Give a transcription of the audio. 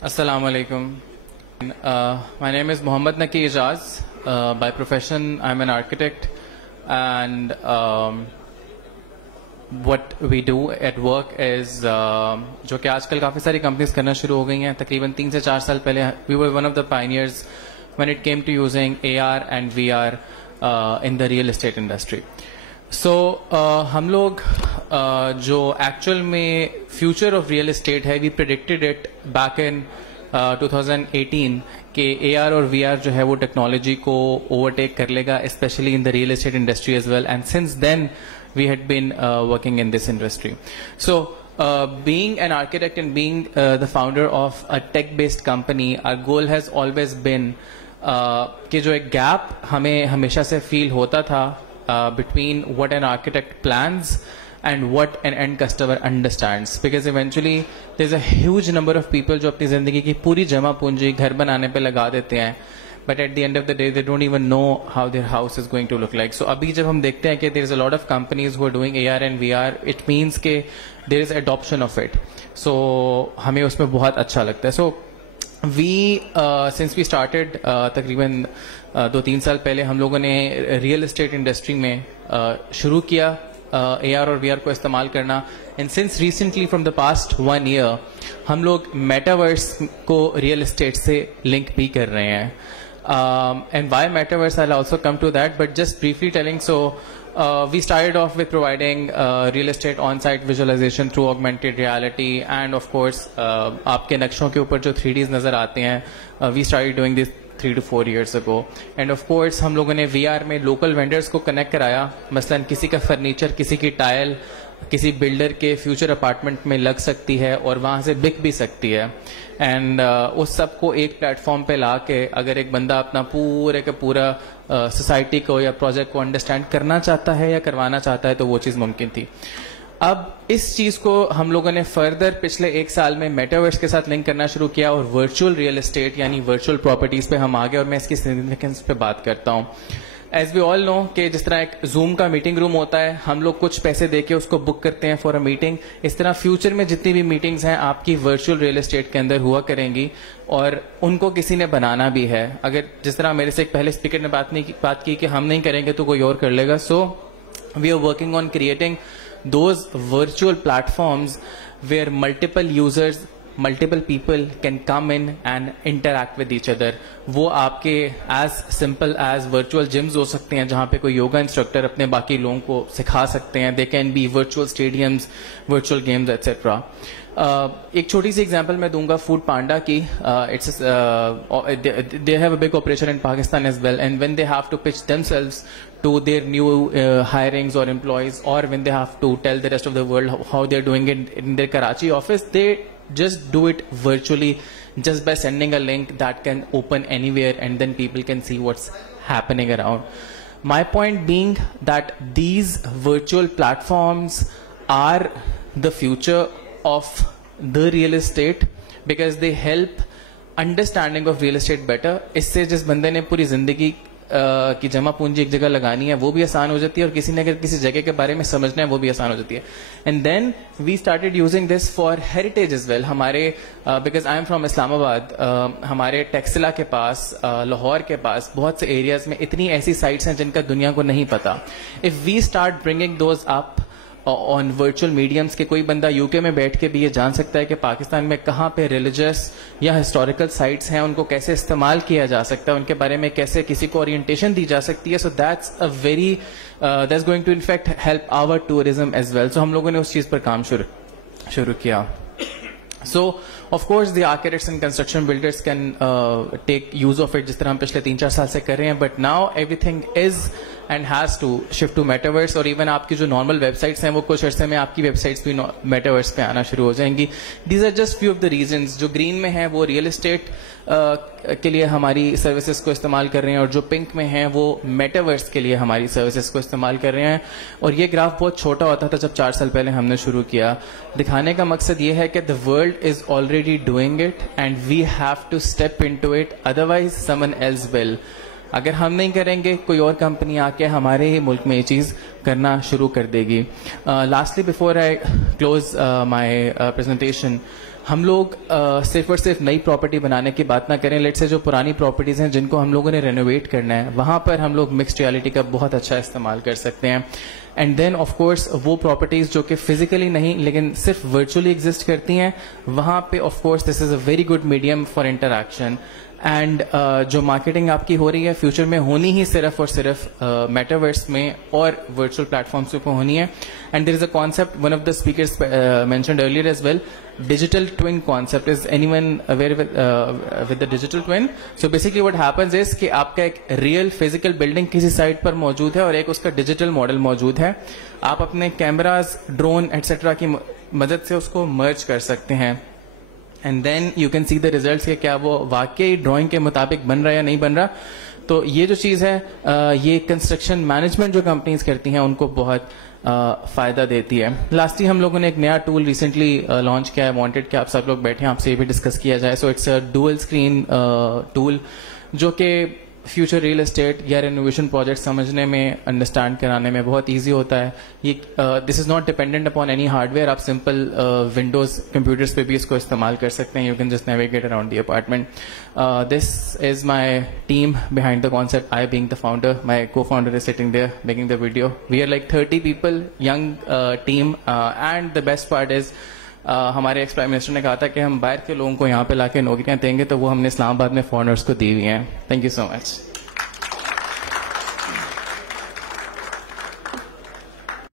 Assalamu alaikum. My name is Mohammad Naki Ijaz. By profession, I'm an architect, and what we do at work is जो कि आजकल काफ़ी सारी companies करना शुरू हो गई हैं. तकरीबन 3 से 4 साल पहले we were one of the pioneers when it came to using AR and VR in the real estate industry. So हम लोग जो एक्चुअल में फ्यूचर ऑफ रियल एस्टेट है, we predicted it back in 2018 कि AR और VR जो है वो टेक्नोलॉजी को ओवरटेक कर लेगा, specially in the real estate industry as well. And since then we had been working in this industry. So being an architect and being the founder of a tech-based company, our goal has always been कि जो एक gap हमें हमेशा से feel होता था between what an architect plans and what an end customer understands, because eventually there's a huge number of people जो अपनी जिंदगी की पूरी जमा पूंजी घर बनाने पे लगा देते हैं, but at the end of the day they don't even know how their house is going to look like. So अभी जब हम देखते हैं कि there is a lot of companies who are doing AR and VR, it means कि there is adoption of it. So हमें उसमें बहुत अच्छा लगता है. So we since we started तकरीबन 2-3 साल पहले हम लोगों ने रियल एस्टेट इंडस्ट्री में शुरू किया AR और VR को इस्तेमाल करना. And since recently from the past 1 year हम लोग मेटावर्स को रियल एस्टेट से लिंक भी कर रहे हैं. And why metaverse, I'll also come to that, but just briefly telling, so we started off with providing real estate on-site visualization through augmented reality, and of course आपके नक्शों के ऊपर जो 3Ds नजर आते हैं, we started doing this 3 to 4 years ago. And of course हम लोगों ने VR में local vendors को connect कराया. मसलन किसी का फर्नीचर, किसी की टाइल किसी बिल्डर के फ्यूचर अपार्टमेंट में लग सकती है और वहां से बिक भी सकती है. एंड उस सब को एक प्लेटफॉर्म पे ला के अगर एक बंदा अपना पूरे का पूरा सोसाइटी को या प्रोजेक्ट को अंडरस्टैंड करना चाहता है या करवाना चाहता है तो वो चीज़ मुमकिन थी. अब इस चीज़ को हम लोगों ने फर्दर पिछले 1 साल में मेटावर्स के साथ लिंक करना शुरू किया और वर्चुअल रियल एस्टेट यानी वर्चुअल प्रॉपर्टीज पे हम आ गए और मैं इसकी सिग्निफिकेंस पे बात करता हूँ. एज वी ऑल नो कि जिस तरह एक जूम का मीटिंग रूम होता है, हम लोग कुछ पैसे देके उसको बुक करते हैं फॉर अ मीटिंग. इस तरह फ्यूचर में जितनी भी मीटिंग्स हैं आपकी वर्चुअल रियल एस्टेट के अंदर हुआ करेंगी और उनको किसी ने बनाना भी है. अगर जिस तरह मेरे से एक पहले स्पीकर ने बात की कि हम नहीं करेंगे तो कोई और कर लेगा. So we are working on creating those virtual platforms where multiple users, multiple people can come in and interact with each other. वो आपके as simple as virtual gyms हो सकते हैं जहाँ पे कोई योगा इंस्ट्रक्टर अपने बाकी लोगों को सिखा सकते हैं. They can be virtual stadiums, virtual games, etc. एक छोटी सी एग्जांपल मैं दूंगा फूड पांडा की. It's they have a big operation in Pakistan as well, and when they have to pitch themselves to their new hirings or employees, or when they have to tell the rest of the world how they're doing it in their Karachi office, they just do it virtually just by sending a link that can open anywhere and then people can see what's happening around. My point being that these virtual platforms are the future of the real estate because they help understanding of real estate better. इससे जिस बंदे ने पूरी जिंदगी की जमा पूंजी एक जगह लगानी है वो भी आसान हो जाती है और किसी ने अगर किसी जगह के बारे में समझना है वो भी आसान हो जाती है. And then we started using this for heritage as well. हमारे because I am from Islamabad, हमारे टेक्सिला के पास, लाहौर के पास बहुत से एरियाज में इतनी ऐसी साइट्स हैं जिनका दुनिया को नहीं पता. If we start bringing those up on virtual mediums के कोई बंदा यूके में बैठ के भी ये जान सकता है कि पाकिस्तान में कहाँ पे रिलीजियस या हिस्टोरिकल साइट्स हैं, उनको कैसे इस्तेमाल किया जा सकता है, उनके बारे में कैसे किसी को ओरिएंटेशन दी जा सकती है. So that's a very that's going to in fact help our tourism as well. So हम लोगों ने उस चीज पर काम शुरू किया. So, of course, the architects and construction builders can take use of it, जिस तरह हम पिछले 3-4 साल से कर रहे हैं. But now everything is and has to shift to metaverse. और even आपकी जो normal websites हैं वो कुछ अर्से में आपकी websites भी metaverse पे आना शुरू हो जाएंगी. These are just few of the reasons. जो green में है वो real estate के लिए हमारी सर्विसेज को इस्तेमाल कर रहे हैं और जो पिंक में है वो मेटावर्स के लिए हमारी सर्विसेज को इस्तेमाल कर रहे हैं. और ये ग्राफ बहुत छोटा होता था जब 4 साल पहले हमने शुरू किया. दिखाने का मकसद ये है कि the world is already doing it and we have to step into it, otherwise someone else will. अगर हम नहीं करेंगे कोई और कंपनी आके हमारे ही मुल्क में ये चीज़ करना शुरू कर देगी. Lastly before I close my presentation, हम लोग सिर्फ और सिर्फ नई प्रॉपर्टी बनाने की बात ना करें. लेट्स से जो पुरानी प्रॉपर्टीज़ हैं जिनको हम लोगों ने रेनोवेट करना है, वहाँ पर हम लोग मिक्स्ड रियलिटी का बहुत अच्छा इस्तेमाल कर सकते हैं. एंड देन ऑफ कोर्स वो प्रॉपर्टीज़ जो कि फिजिकली नहीं लेकिन सिर्फ वर्चुअली एग्जिस्ट करती हैं, वहाँ पे of course this is a very good medium for interaction. And जो मार्केटिंग आपकी हो रही है फ्यूचर में होनी ही सिर्फ और सिर्फ मेटावर्स में और वर्चुअल प्लेटफॉर्म्स पे होनी है. And there is a concept, one of the speakers mentioned earlier as well, digital twin concept. Is anyone aware with the digital twin? So basically what happens is कि आपका एक real physical building किसी site पर मौजूद है और एक उसका digital model मौजूद है. आप अपने कैमराज, ड्रोन एटसेट्रा की मदद से उसको मर्ज कर सकते हैं. And then you can see the results कि क्या वो वाकई ड्राइंग के मुताबिक बन रहा है या नहीं बन रहा. तो ये जो चीज़ है, ये कंस्ट्रक्शन मैनेजमेंट जो कंपनीज करती हैं उनको बहुत फायदा देती है. लास्टली हम लोगों ने एक नया टूल रिसेंटली लॉन्च किया है. वांटेड कि आप सब लोग बैठे हैं, आपसे ये भी डिस्कस किया जाए. So it's a dual screen tool जो कि फ्यूचर रियल एस्टेट या रेनोवेशन प्रोजेक्ट समझने में, अंडरस्टैंड कराने में बहुत इजी होता है. ये this is not dependent upon any hardware. आप सिंपल विंडोज कंप्यूटर्स पे भी इसको इस्तेमाल कर सकते हैं. You can just navigate around the apartment. This is my team behind the concept. I being the founder, my co founder is sitting there making the video. We are like 30 पीपल, young team. And the best part is हमारे ex prime minister ने कहा था कि हम बाहर के लोगों को यहाँ पे लाके नौकरियां देंगे, तो वो हमने इस्लामाबाद में फॉरेनर्स को दी हुई हैं. Thank you so much.